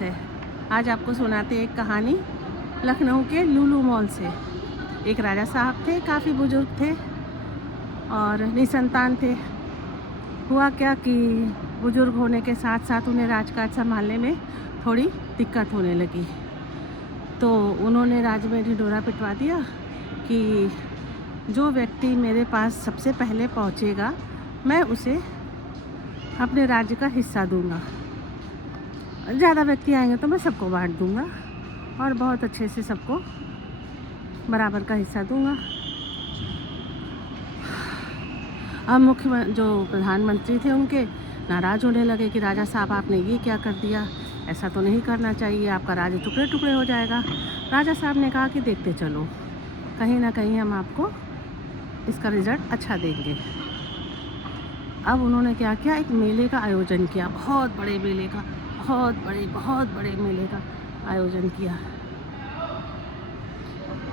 है। आज आपको सुनाते एक कहानी लखनऊ के लुलु मॉल से। एक राजा साहब थे, काफ़ी बुजुर्ग थे और निसंतान थे। हुआ क्या कि बुजुर्ग होने के साथ साथ उन्हें राजकाज संभालने में थोड़ी दिक्कत होने लगी, तो उन्होंने राज में ढिंढोरा पिटवा दिया कि जो व्यक्ति मेरे पास सबसे पहले पहुंचेगा मैं उसे अपने राज्य का हिस्सा दूंगा। ज़्यादा व्यक्ति आएंगे तो मैं सबको बांट दूंगा और बहुत अच्छे से सबको बराबर का हिस्सा दूंगा। अब जो प्रधानमंत्री थे उनके नाराज़ होने लगे कि राजा साहब आपने ये क्या कर दिया, ऐसा तो नहीं करना चाहिए, आपका राज्य टुकड़े टुकड़े हो जाएगा। राजा साहब ने कहा कि देखते चलो, कहीं ना कहीं हम आपको इसका रिज़ल्ट अच्छा देंगे। अब उन्होंने क्या किया, एक मेले का आयोजन किया, बहुत बड़े मेले का, बहुत बड़े मेले का आयोजन किया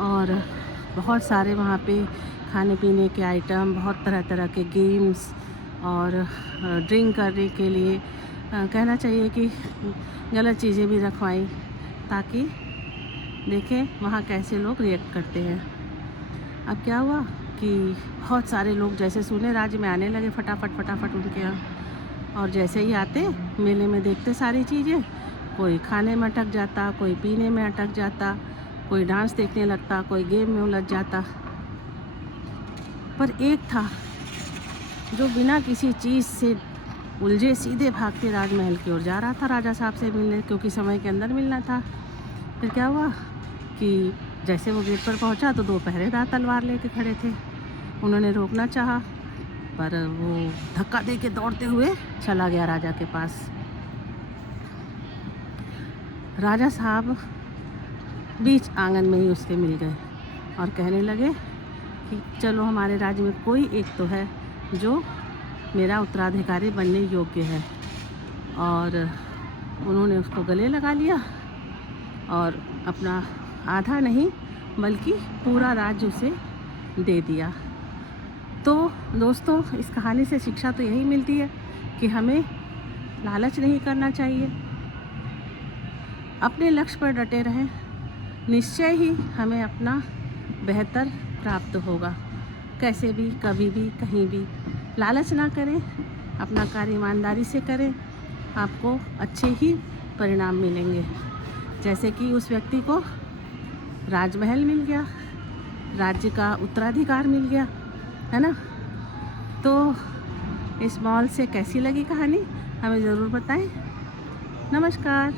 और बहुत सारे वहाँ पे खाने पीने के आइटम, बहुत तरह तरह के गेम्स और ड्रिंक करने के लिए कहना चाहिए कि गलत चीज़ें भी रखवाई, ताकि देखें वहाँ कैसे लोग रिएक्ट करते हैं। अब क्या हुआ कि बहुत सारे लोग जैसे सुने राज्य में आने लगे फटाफट उनके यहाँ, और जैसे ही आते मेले में देखते सारी चीज़ें, कोई खाने में अटक जाता, कोई पीने में अटक जाता, कोई डांस देखने लगता, कोई गेम में उलझ जाता। पर एक था जो बिना किसी चीज़ से उलझे सीधे भागते राजमहल की ओर जा रहा था राजा साहब से मिलने, क्योंकि समय के अंदर मिलना था। फिर क्या हुआ कि जैसे वो गेट पर पहुंचा तो 2 पहरेदार तलवार लेके खड़े थे। उन्होंने रोकना चाहा पर वो धक्का दे के दौड़ते हुए चला गया राजा के पास। राजा साहब बीच आंगन में ही उसके मिल गए और कहने लगे कि चलो, हमारे राज्य में कोई एक तो है जो मेरा उत्तराधिकारी बनने योग्य है। और उन्होंने उसको गले लगा लिया और अपना आधा नहीं बल्कि पूरा राज्य उसे दे दिया। तो दोस्तों, इस कहानी से शिक्षा तो यही मिलती है कि हमें लालच नहीं करना चाहिए, अपने लक्ष्य पर डटे रहें, निश्चय ही हमें अपना बेहतर प्राप्त होगा। कैसे भी, कभी भी, कहीं भी लालच ना करें, अपना कार्य ईमानदारी से करें, आपको अच्छे ही परिणाम मिलेंगे। जैसे कि उस व्यक्ति को राजमहल मिल गया, राज्य का उत्तराधिकार मिल गया, है ना। तो इस मॉल से कैसी लगी कहानी हमें ज़रूर बताएं। नमस्कार।